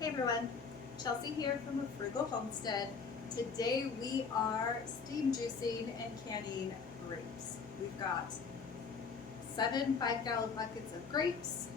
Hey everyone, Chelsea here from A Frugal Homestead. Today we are steam juicing and canning grapes. We've got 7 5-gallon buckets of grapes,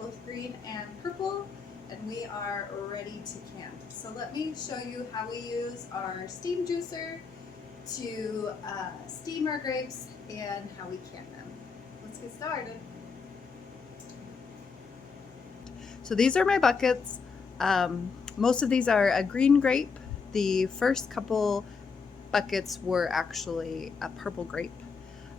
both green and purple, and we are ready to can. So let me show you how we use our steam juicer to steam our grapes and how we can them. Let's get started. So these are my buckets. Most of these are a green grape. The first couple buckets were actually a purple grape.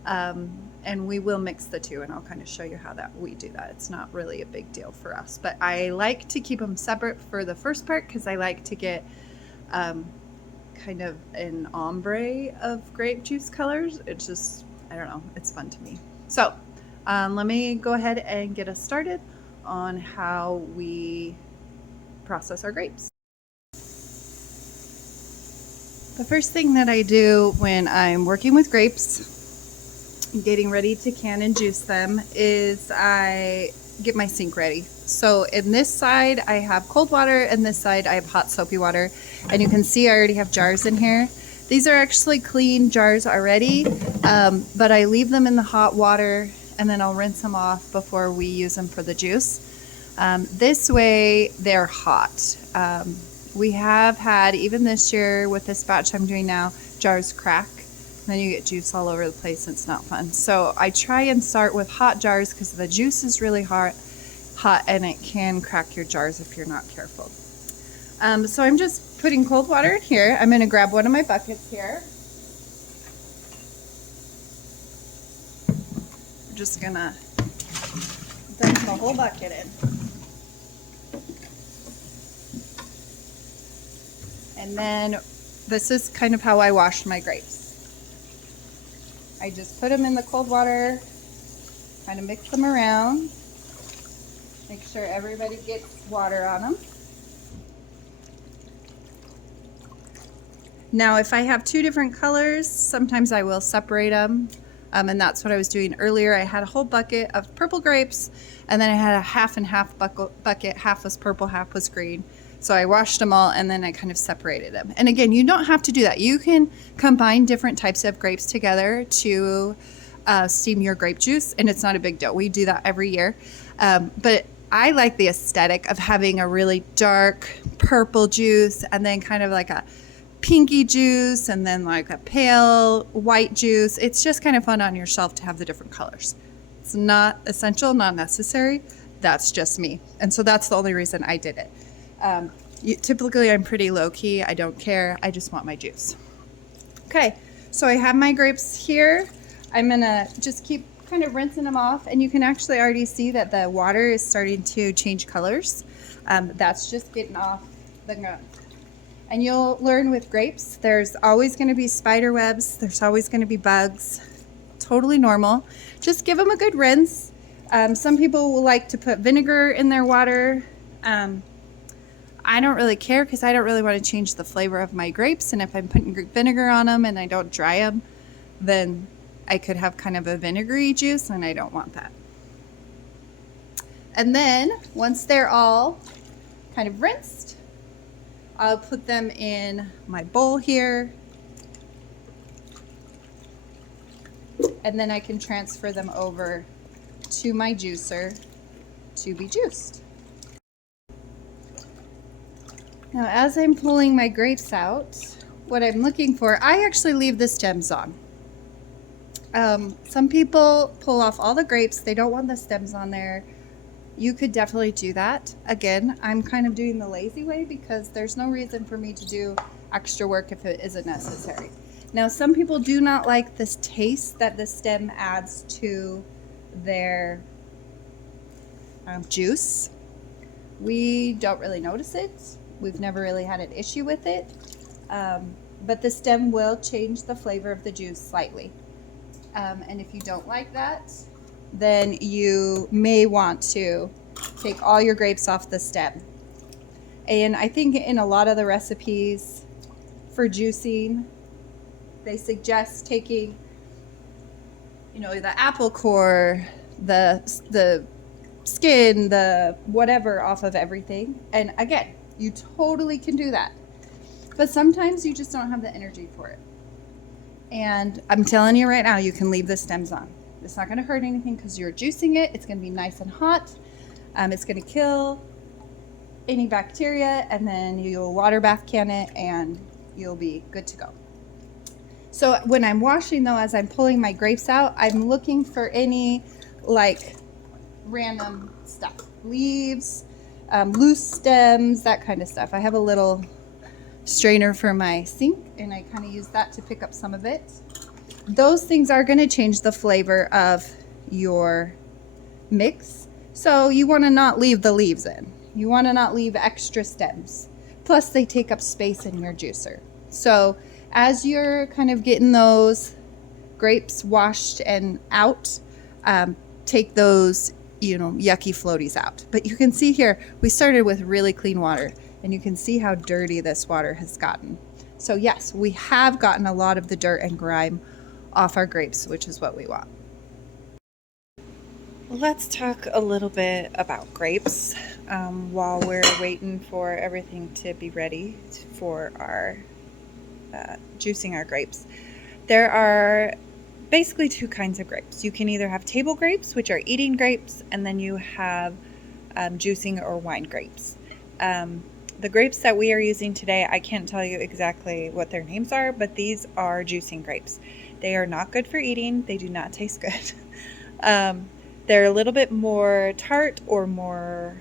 And we will mix the two, and I'll kind of show you how we do that. It's not really a big deal for us, but I like to keep them separate for the first part because I like to get kind of an ombre of grape juice colors. It's just, I don't know, it's fun to me. So let me go ahead and get us started on how we process our grapes. The first thing that I do when I'm working with grapes, getting ready to can and juice them, is I get my sink ready. So in this side I have cold water, and this side I have hot soapy water, and you can see I already have jars in here. These are actually clean jars already, but I leave them in the hot water and then I'll rinse them off before we use them for the juice. This way they're hot. We have had, even this year with this batch I'm doing now, jars crack. And then you get juice all over the place and it's not fun. So I try and start with hot jars because the juice is really hot and it can crack your jars if you're not careful. So I'm just putting cold water in here. I'm going to grab one of my buckets here. I'm just going to dump the whole bucket in. And then this is kind of how I wash my grapes. I just put them in the cold water, kind of mix them around, make sure everybody gets water on them. Now if I have two different colors, sometimes I will separate them, and that's what I was doing earlier. I had a whole bucket of purple grapes, and then I had a half and half bucket, half was purple, half was green. So I washed them all and then I kind of separated them. And again, you don't have to do that. You can combine different types of grapes together to steam your grape juice, and it's not a big deal. We do that every year. But I like the aesthetic of having a really dark purple juice and then kind of like a pinky juice and then like a pale white juice. It's just kind of fun on your shelf to have the different colors. It's not essential, not necessary. That's just me. And so that's the only reason I did it. Typically I'm pretty low-key. I don't care. I just want my juice. Okay, so I have my grapes here. I'm gonna just keep kind of rinsing them off, and you can actually already see that the water is starting to change colors. That's just getting off the gum. And you'll learn with grapes, there's always going to be spider webs. There's always going to be bugs. Totally normal. Just give them a good rinse. Some people will like to put vinegar in their water. I don't really care because I don't really want to change the flavor of my grapes, and if I'm putting vinegar on them and I don't dry them, then I could have kind of a vinegary juice, and I don't want that. And then once they're all kind of rinsed, I'll put them in my bowl here, and then I can transfer them over to my juicer to be juiced. Now, as I'm pulling my grapes out, what I'm looking for, I actually leave the stems on. Some people pull off all the grapes. They don't want the stems on there. You could definitely do that. Again, I'm kind of doing the lazy way because there's no reason for me to do extra work if it isn't necessary. Now, some people do not like this taste that the stem adds to their juice. We don't really notice it. We've never really had an issue with it, but the stem will change the flavor of the juice slightly. And if you don't like that, then you may want to take all your grapes off the stem. And I think in a lot of the recipes for juicing, they suggest taking, the apple core, the skin, the whatever off of everything. And again, you totally can do that. But sometimes you just don't have the energy for it. And I'm telling you right now, you can leave the stems on. It's not going to hurt anything because you're juicing it. It's going to be nice and hot. It's going to kill any bacteria, and then you'll water bath can it and you'll be good to go. So when I'm washing though, as I'm pulling my grapes out, I'm looking for any like random stuff, leaves, loose stems, that kind of stuff. I have a little strainer for my sink and I kind of use that to pick up some of it. Those things are going to change the flavor of your mix. So you want to not leave the leaves in. You want to not leave extra stems. Plus they take up space in your juicer. So as you're kind of getting those grapes washed and out, take those, yucky floaties out. But you can see here, we started with really clean water and you can see how dirty this water has gotten. So yes, we have gotten a lot of the dirt and grime off our grapes, which is what we want. Let's talk a little bit about grapes while we're waiting for everything to be ready for our juicing our grapes. There are basically two kinds of grapes. You can either have table grapes, which are eating grapes, and then you have juicing or wine grapes. The grapes that we are using today, I can't tell you exactly what their names are, but these are juicing grapes. They are not good for eating. They do not taste good. They're a little bit more tart or more,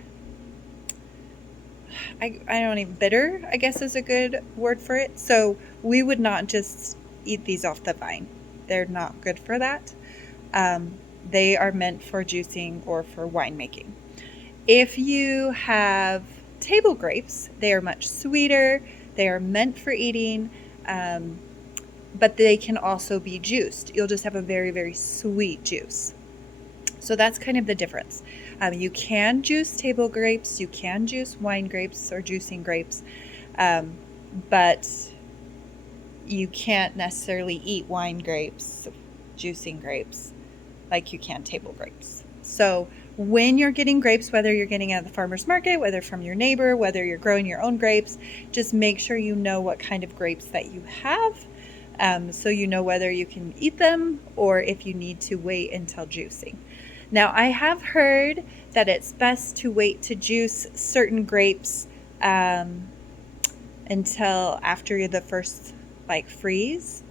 I don't even, bitter, I guess is a good word for it. So we would not just eat these off the vine. They're not good for that. They are meant for juicing or for winemaking. If you have table grapes, they are much sweeter. They are meant for eating, but they can also be juiced. You'll just have a very, very sweet juice. So that's kind of the difference. You can juice table grapes, you can juice wine grapes or juicing grapes, but you can't necessarily eat wine grapes, juicing grapes, like you can table grapes. So when you're getting grapes, whether you're getting at the farmer's market, whether from your neighbor, whether you're growing your own grapes, just make sure you know what kind of grapes that you have, so you know whether you can eat them or if you need to wait until juicing. Now, I have heard that it's best to wait to juice certain grapes until after the first freeze.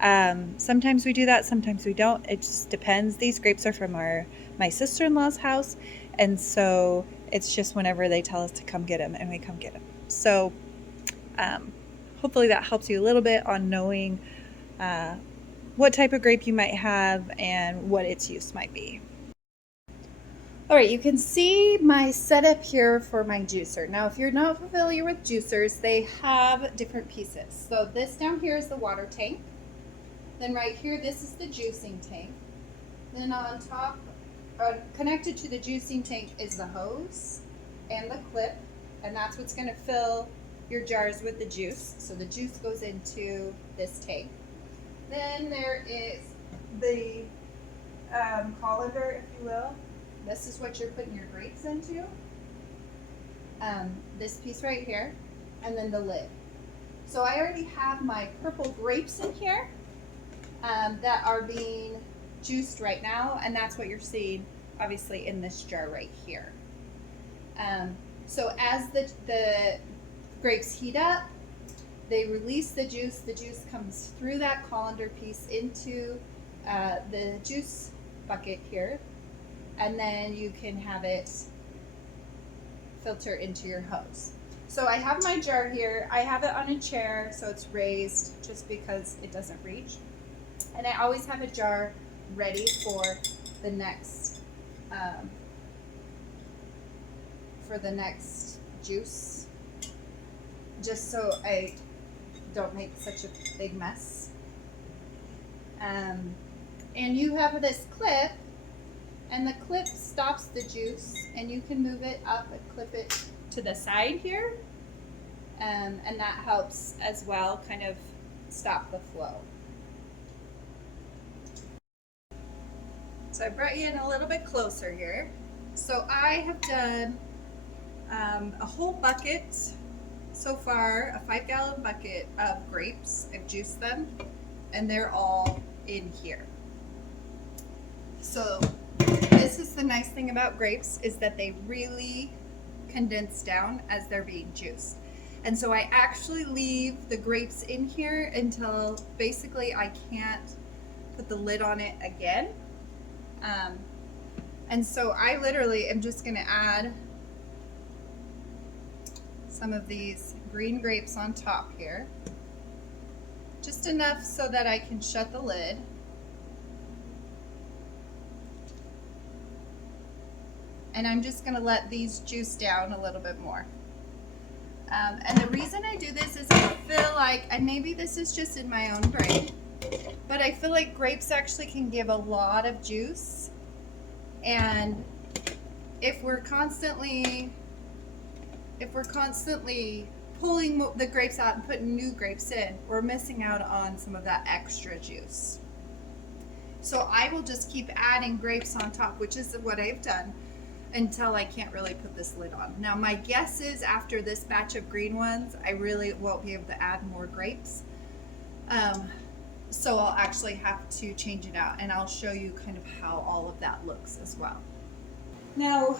Sometimes we do that, sometimes we don't. It just depends. These grapes are from my sister-in-law's house, and so it's just whenever they tell us to come get them, and we come get them. So hopefully that helps you a little bit on knowing what type of grape you might have and what its use might be. All right, you can see my setup here for my juicer. Now, if you're not familiar with juicers, they have different pieces. So this down here is the water tank. Then right here, this is the juicing tank. Then on top, connected to the juicing tank is the hose and the clip, and that's what's gonna fill your jars with the juice. So the juice goes into this tank. Then there is the colander, if you will. This is what you're putting your grapes into. This piece right here, and then the lid. So I already have my purple grapes in here that are being juiced right now, and that's what you're seeing obviously in this jar right here. So as the grapes heat up, they release the juice comes through that colander piece into the juice bucket here, and then you can have it filter into your hose. So I have my jar here. I have it on a chair, so it's raised just because it doesn't reach. And I always have a jar ready for the next juice, just so I don't make such a big mess. And you have this clip, and the clip stops the juice, and you can move it up and clip it to the side here, and that helps as well kind of stop the flow. So I brought you in a little bit closer here. So I have done a whole bucket so far, a 5-gallon bucket of grapes. I've juiced them and they're all in here. So this is the nice thing about grapes, is that they really condense down as they're being juiced. And so I actually leave the grapes in here until basically I can't put the lid on it again. And so I literally am just going to add some of these green grapes on top here. Just enough so that I can shut the lid. And I'm just going to let these juice down a little bit more. And the reason I do this is I feel like, and maybe this is just in my own brain, but I feel like grapes actually can give a lot of juice. And if we're constantly pulling the grapes out and putting new grapes in, we're missing out on some of that extra juice. So I will just keep adding grapes on top, which is what I've done, until I can't really put this lid on. Now my guess is after this batch of green ones, I really won't be able to add more grapes. So I'll actually have to change it out, and I'll show you kind of how all of that looks as well. Now,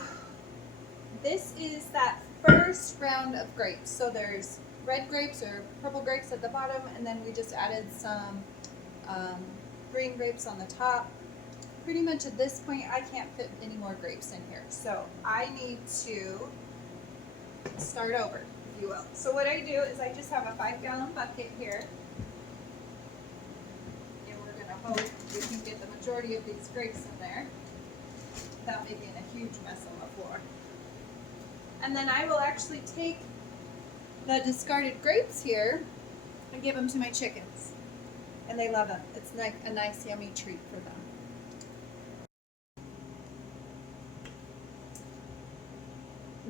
this is that first round of grapes. So there's red grapes or purple grapes at the bottom, and then we just added some green grapes on the top. Pretty much at this point, I can't fit any more grapes in here. So I need to start over, if you will. So what I do is I just have a 5-gallon bucket here. Hope we can get the majority of these grapes in there without making a huge mess on the floor. And then I will actually take the discarded grapes here and give them to my chickens. And they love them. It's like a nice yummy treat for them.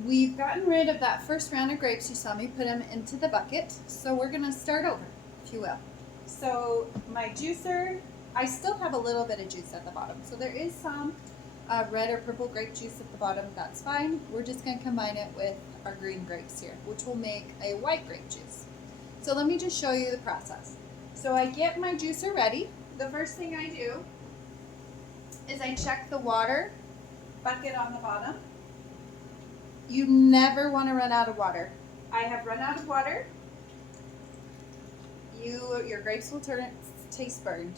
We've gotten rid of that first round of grapes. You saw me put them into the bucket. So we're going to start over, if you will. So my juicer, I still have a little bit of juice at the bottom. So there is some red or purple grape juice at the bottom. That's fine. We're just going to combine it with our green grapes here, which will make a white grape juice. So let me just show you the process. So I get my juicer ready. The first thing I do is I check the water bucket on the bottom. You never want to run out of water. I have run out of water. Your grapes will taste burned.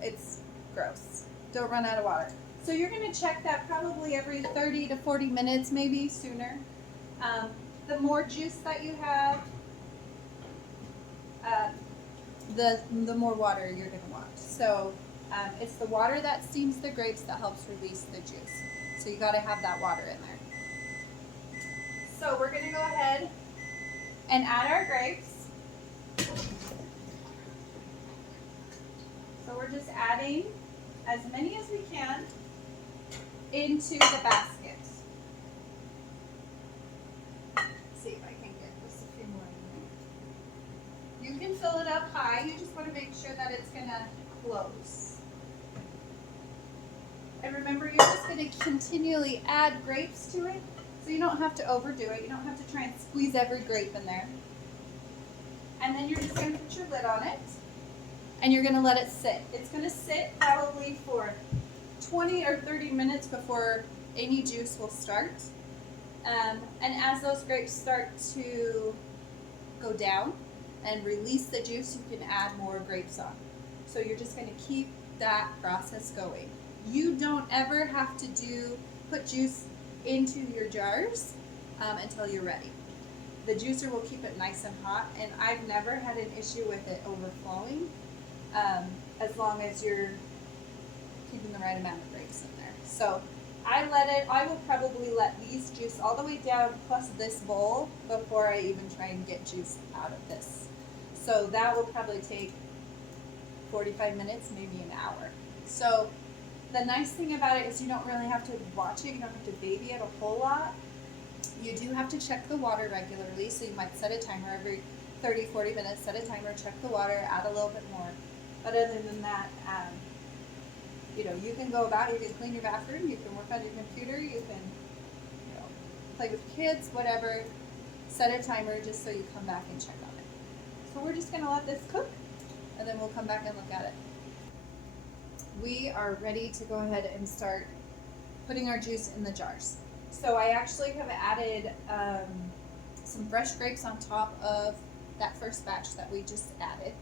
It's gross. Don't run out of water. So you're going to check that probably every 30 to 40 minutes, maybe sooner. The more juice that you have, the more water you're going to want. So it's the water that steams the grapes that helps release the juice. So you got to have that water in there. So we're going to go ahead and add our grapes. So we're just adding as many as we can into the basket. Let's see if I can get just a few more in there. You can fill it up high. You just want to make sure that it's going to close. And remember, you're just going to continually add grapes to it, so you don't have to overdo it. You don't have to try and squeeze every grape in there. And then you're just going to put your lid on it. And you're going to let it sit. It's going to sit probably for 20 or 30 minutes before any juice will start. And as those grapes start to go down and release the juice, you can add more grapes on. So you're just going to keep that process going. You don't ever have to put juice into your jars until you're ready. The juicer will keep it nice and hot, and I've never had an issue with it overflowing. As long as you're keeping the right amount of grapes in there. So I will probably let these juice all the way down plus this bowl before I even try and get juice out of this. So that will probably take 45 minutes, maybe an hour. So the nice thing about it is you don't really have to watch it, you don't have to baby it a whole lot. You do have to check the water regularly, so you might set a timer every 30-40 minutes, set a timer, check the water, add a little bit more. But other than that, You know, you can go about, you can clean your bathroom, you can work on your computer, you can, you know, play with kids, whatever. Set a timer just so you come back and check on it. So we're just gonna let this cook, and then we'll come back and look at it. We are ready to go ahead and start putting our juice in the jars. So I actually have added some fresh grapes on top of that first batch that we just added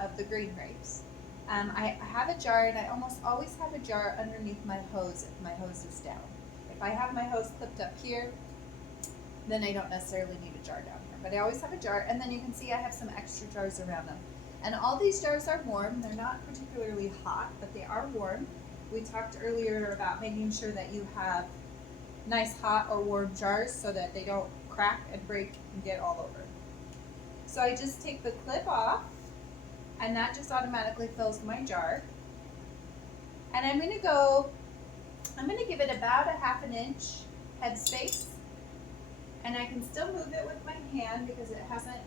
of the green grapes. I have a jar, and I almost always have a jar underneath my hose if my hose is down. If I have my hose clipped up here, then I don't necessarily need a jar down here. But I always have a jar, and then you can see I have some extra jars around them. And all these jars are warm. They're not particularly hot, but they are warm. We talked earlier about making sure that you have nice hot or warm jars so that they don't crack and break and get all over. So I just take the clip off, and that just automatically fills my jar. And I'm gonna give it about a ½ inch headspace. And I can still move it with my hand because it hasn't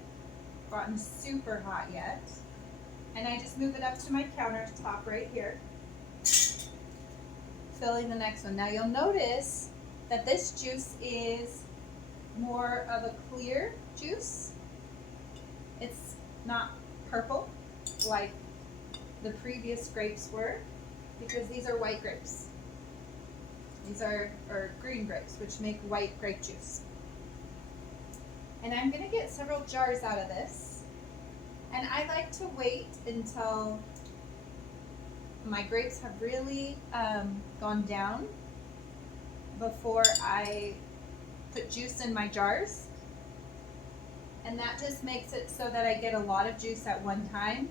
gotten super hot yet. And I just move it up to my countertop right here, filling the next one. Now you'll notice that this juice is more of a clear juice. It's not purple like the previous grapes were, because these are white grapes. These are green grapes, which make white grape juice. And I'm gonna get several jars out of this. And I like to wait until my grapes have really gone down before I put juice in my jars. And that just makes it so that I get a lot of juice at one time.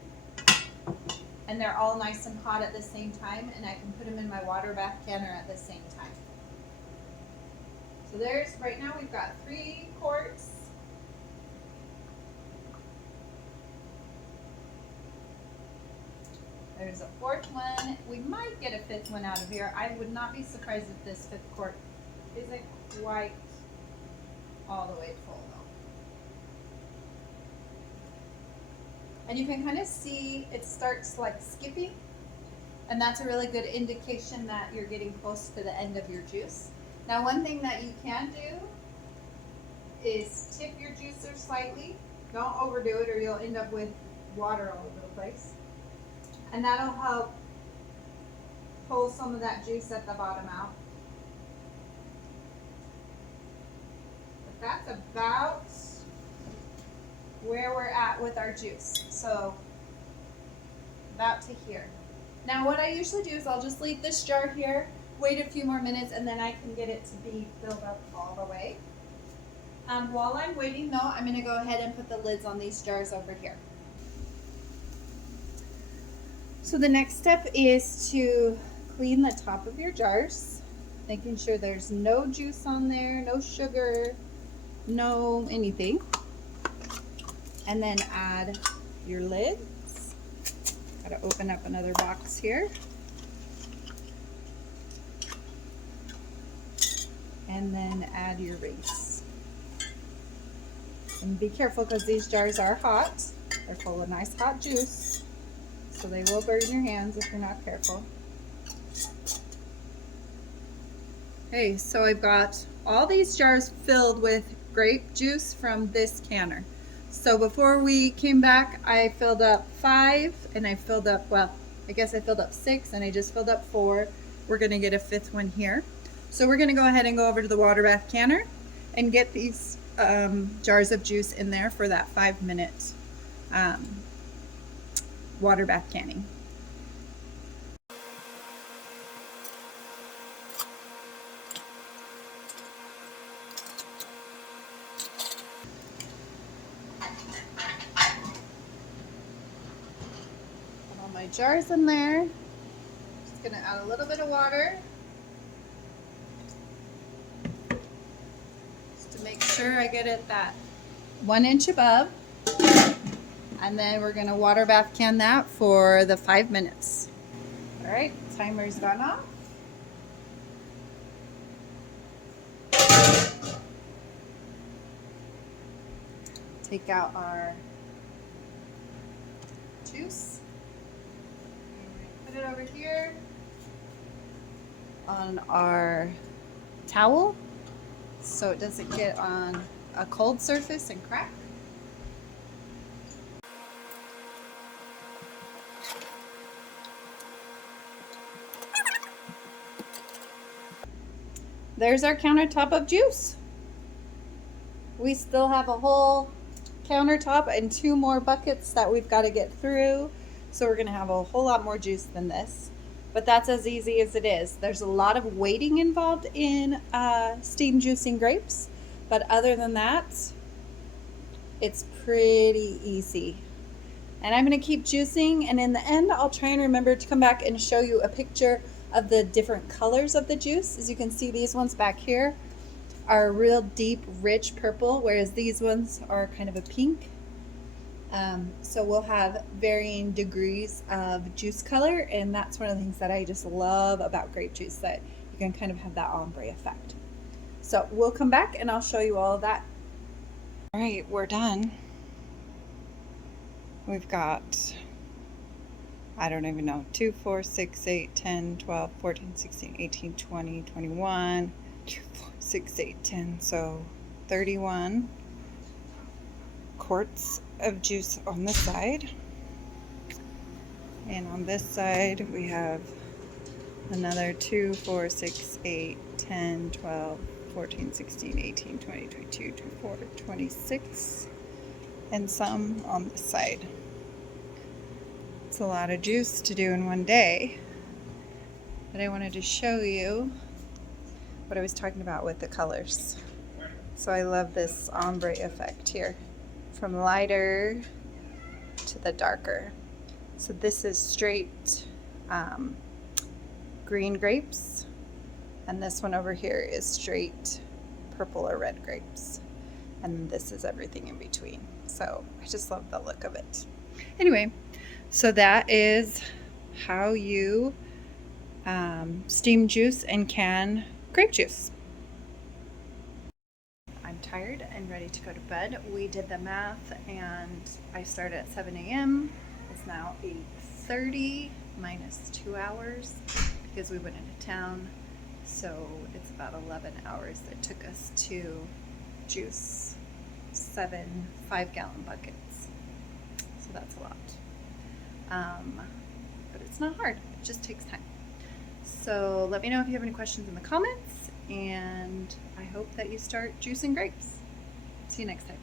And they're all nice and hot at the same time, and I can put them in my water bath canner at the same time. So right now we've got 3 quarts. There's a 4th one. We might get a 5th one out of here. I would not be surprised if this 5th quart isn't quite all the way full though. And you can kind of see it starts like skipping, and that's a really good indication that you're getting close to the end of your juice. Now, one thing that you can do is tip your juicer slightly. Don't overdo it or you'll end up with water all over the place. And that'll help pull some of that juice at the bottom out. But that's about where we're at with our juice. So about to here. Now what I usually do is I'll just leave this jar here, wait a few more minutes, and then I can get it to be filled up all the way. While I'm waiting though, I'm going to go ahead and put the lids on these jars over here. So the next step is to clean the top of your jars, making sure there's no juice on there, no sugar, no anything. And then add your lids. Gotta open up another box here. And then add your base. And be careful because these jars are hot. They're full of nice hot juice, so they will burn your hands if you're not careful. Okay, so I've got all these jars filled with grape juice from this canner. So before we came back, I filled up 5, and I filled up, well, I guess I filled up 6, and I just filled up 4. We're gonna get a 5th one here. So we're gonna go ahead and go over to the water bath canner and get these jars of juice in there for that 5-minute water bath canning. Put all my jars in there. Just gonna add a little bit of water just to make sure I get it that 1 inch above. And then we're gonna water bath can that for the 5 minutes. All right, timer's gone off. Take out our juice. Put it over here. on our towel so it doesn't get on a cold surface and crack. There's our countertop of juice. We still have a whole countertop and 2 more buckets that we've got to get through. So we're going to have a whole lot more juice than this. But that's as easy as it is. There's a lot of waiting involved in steam juicing grapes. But other than that, it's pretty easy. And I'm going to keep juicing. And in the end, I'll try and remember to come back and show you a picture of the different colors of the juice. As you can see, these ones back here are a real deep, rich purple, whereas these ones are kind of a pink. So we'll have varying degrees of juice color, and that's one of the things that I just love about grape juice, that you can kind of have that ombre effect. So we'll come back and I'll show you all of that. All right, we're done. We've got, I don't even know, 2, 4, 6, 8, 10, 12, 14, 16, 18, 20, 21, 2, 4, 6, 8, 10, so 31 quarts of juice on this side. And on this side we have another 2, 4, 6, 8, 10, 12, 14, 16, 18, 20, 22, 24, 26, and some on this side. It's a lot of juice to do in one day, but I wanted to show you what I was talking about with the colors. So I love this ombre effect here, from lighter to the darker. So this is straight green grapes, and this one over here is straight purple or red grapes, and this is everything in between. So I just love the look of it. Anyway, so that is how you steam juice and can grape juice. I'm tired and ready to go to bed. We did the math and I started at 7 a.m. It's now 8:30 minus 2 hours because we went into town. So it's about 11 hours it took us to juice 7 5-gallon buckets. So that's a lot. But it's not hard, it just takes time. So let me know if you have any questions in the comments, and I hope that you start juicing grapes. See you next time.